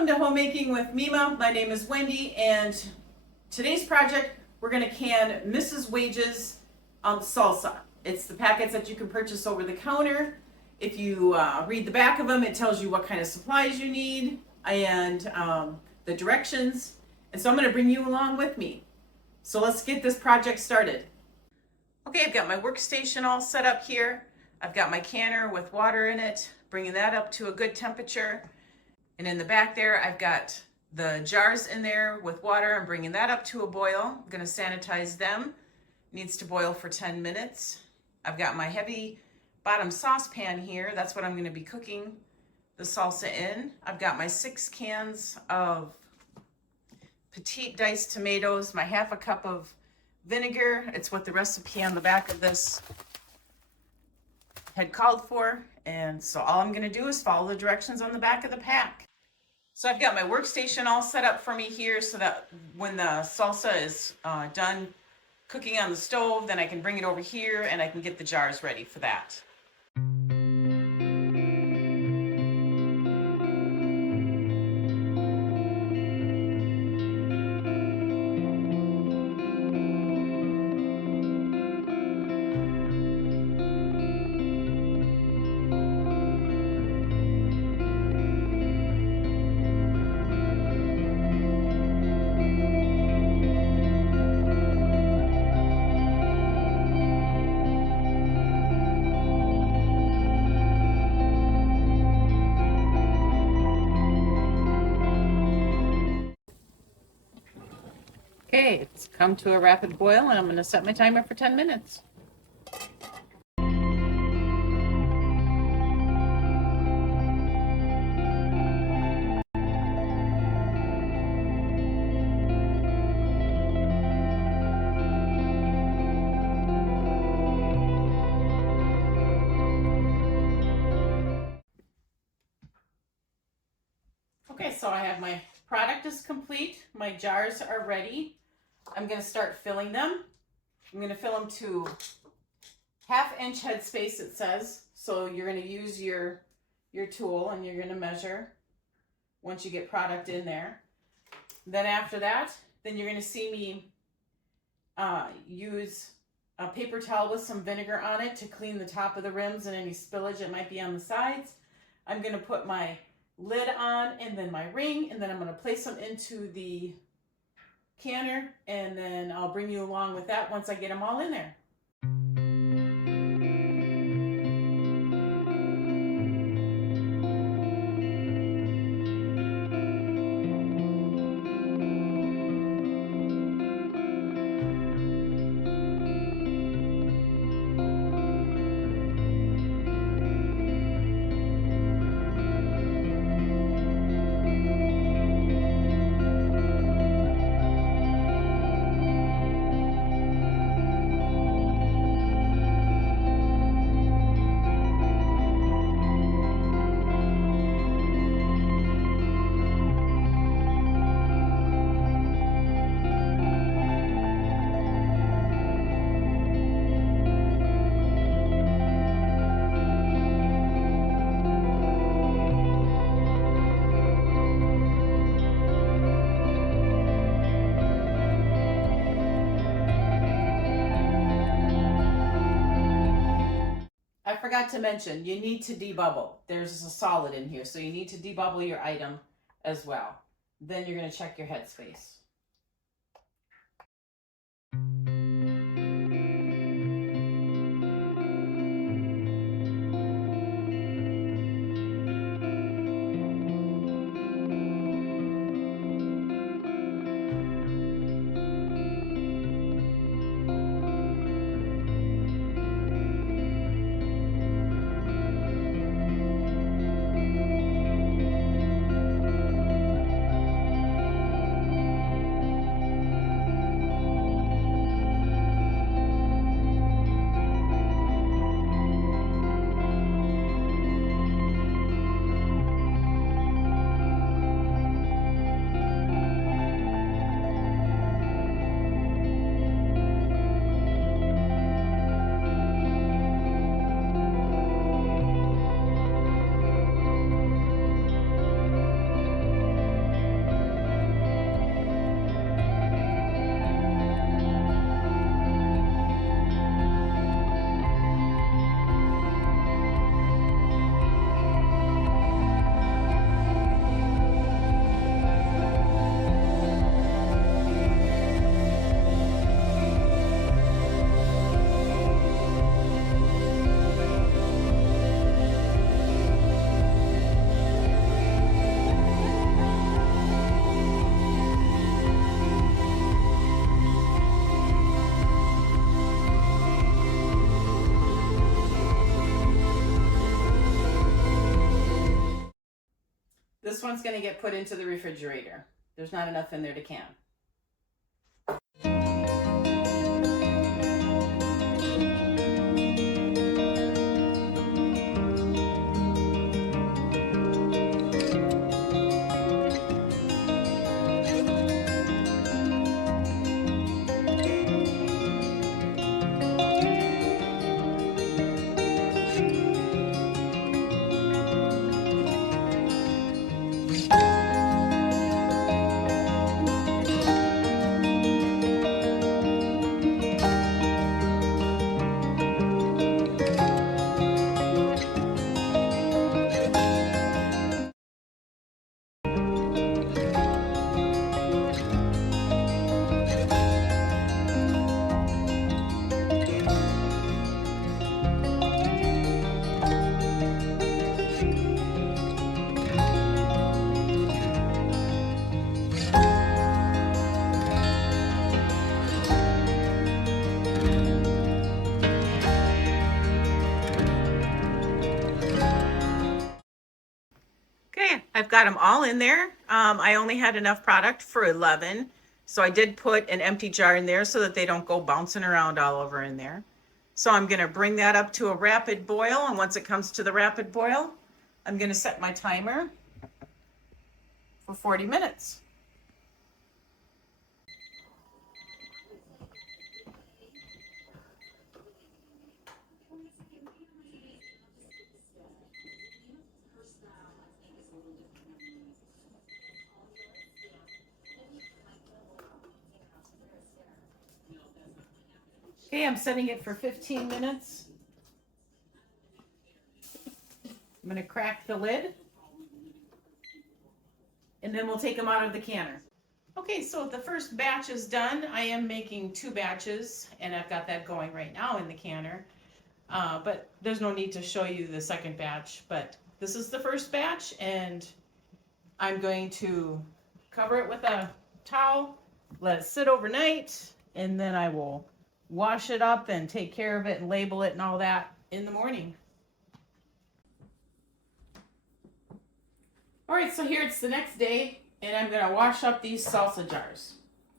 Welcome to Homemaking with Mima. My name is Wendy, and today's project, we're going to can Mrs. Wage's salsa. It's the packets that you can purchase over the counter. If you read the back of them, it tells you what kind of supplies you need and the directions. And so I'm going to bring you along with me. So let's get this project started. Okay, I've got my workstation all set up here. I've got my canner with water in it, bringing that up to a good temperature. And in the back there, I've got the jars in there with water. I'm bringing that up to a boil. I'm going to sanitize them. Needs to boil for 10 minutes. I've got my heavy bottom saucepan here. That's what I'm going to be cooking the salsa in. I've got my 6 cans of petite diced tomatoes, my half a cup of vinegar. It's what the recipe on the back of this had called for. And so all I'm going to do is follow the directions on the back of the pack. So I've got my workstation all set up for me here so that when the salsa is done cooking on the stove, then I can bring it over here and I can get the jars ready for that. Okay, it's come to a rapid boil and I'm going to set my timer for 10 minutes. Okay, so I have my product is complete. My jars are ready. I'm going to start filling them. I'm going to fill them to 1/2 inch headspace, it says. So you're going to use your tool and you're going to measure once you get product in there. Then after that, then you're going to see me use a paper towel with some vinegar on it to clean the top of the rims and any spillage that might be on the sides. I'm going to put my lid on and then my ring, and then I'm going to place them into the canner, and then I'll bring you along with that once I get them all in there. I forgot to mention, you need to debubble. There's a solid in here, so you need to debubble your item as well. Then you're going to check your headspace. this one's going to get put into the refrigerator. There's not enough in there to can. Okay, I've got them all in there. I only had enough product for 11. So I did put an empty jar in there so that they don't go bouncing around all over in there. So I'm gonna bring that up to a rapid boil. And once it comes to the rapid boil, I'm gonna set my timer for 40 minutes. Okay, I'm setting it for 15 minutes. I'm going to crack the lid, and then we'll take them out of the canner. Okay, so the first batch is done. I am making 2 batches, and I've got that going right now in the canner. But there's no need to show you the second batch, but this is the first batch, and I'm going to cover it with a towel, let it sit overnight, and then I will wash it up and take care of it and label it and all that in the morning. All right, so here it's the next day, and I'm gonna wash up these salsa jars.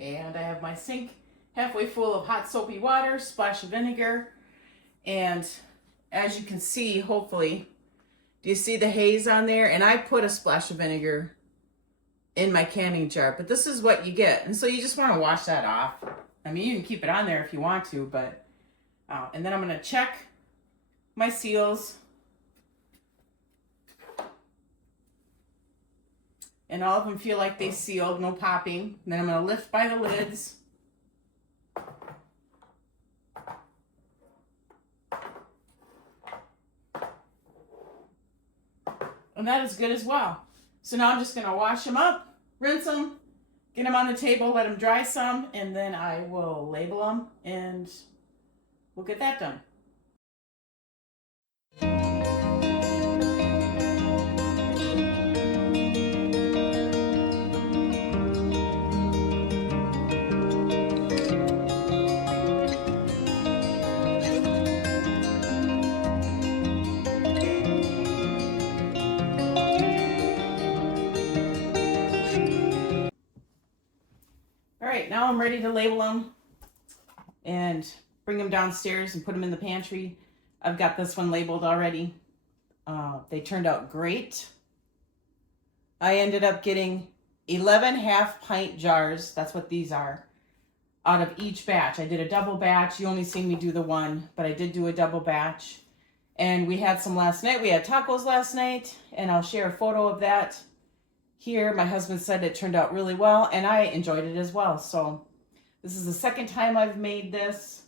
And I have my sink halfway full of hot soapy water, splash of vinegar, and as you can see, hopefully, do you see the haze on there? And I put a splash of vinegar in my canning jar, but this is what you get. And so you just wanna wash that off. I mean, you can keep it on there if you want to, but, and then I'm gonna check my seals. And all of them feel like they sealed, no popping. And then I'm gonna lift by the lids. And that is good as well. So now I'm just gonna wash them up, rinse them, get them on the table, let them dry some, and then I will label them and we'll get that done. All right, now I'm ready to label them and bring them downstairs and put them in the pantry. I've got this one labeled already. They turned out great. I ended up getting 11 half-pint jars, that's what these are, out of each batch. I did a double batch. You only seen me do the one, but I did do a double batch. And we had some last night. We had tacos last night, and I'll share a photo of that here. My husband said it turned out really well, and I enjoyed it as well. So this is the second time I've made this.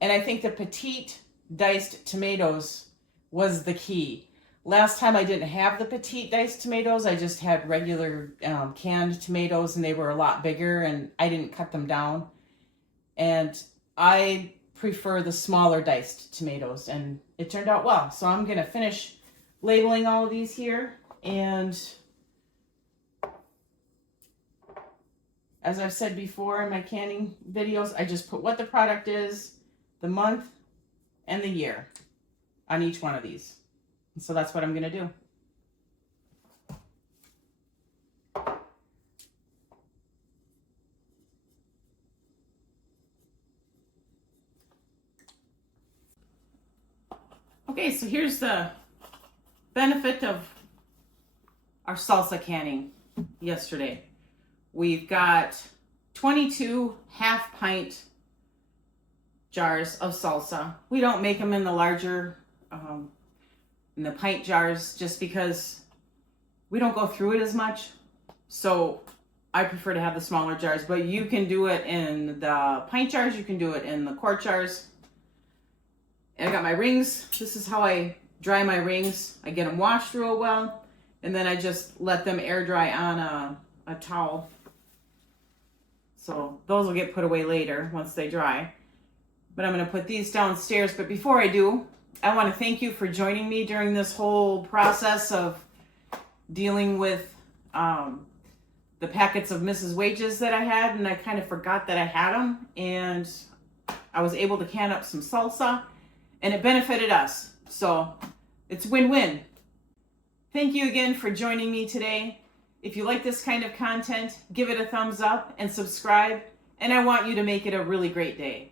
And I think the petite diced tomatoes was the key. Last time I didn't have the petite diced tomatoes. I just had regular canned tomatoes, and they were a lot bigger, and I didn't cut them down. And I prefer the smaller diced tomatoes, and it turned out well. So I'm going to finish labeling all of these here. And as I've said before in my canning videos, I just put what the product is, the month, and the year on each one of these. And so that's what I'm going to do. Okay, so here's the benefit of our salsa canning yesterday. We've got 22 half pint jars of salsa. We don't make them in the larger, in the pint jars, just because we don't go through it as much. So I prefer to have the smaller jars, but you can do it in the pint jars. You can do it in the quart jars. And I got my rings. This is how I dry my rings. I get them washed real well, and then I just let them air dry on a towel. So those will get put away later once they dry. But I'm going to put these downstairs. But before I do, I want to thank you for joining me during this whole process of dealing with the packets of Mrs. Wages that I had, and I kind of forgot that I had them, and I was able to can up some salsa, and it benefited us. So it's win-win. Thank you again for joining me today. If you like this kind of content, give it a thumbs up and subscribe, and I want you to make it a really great day.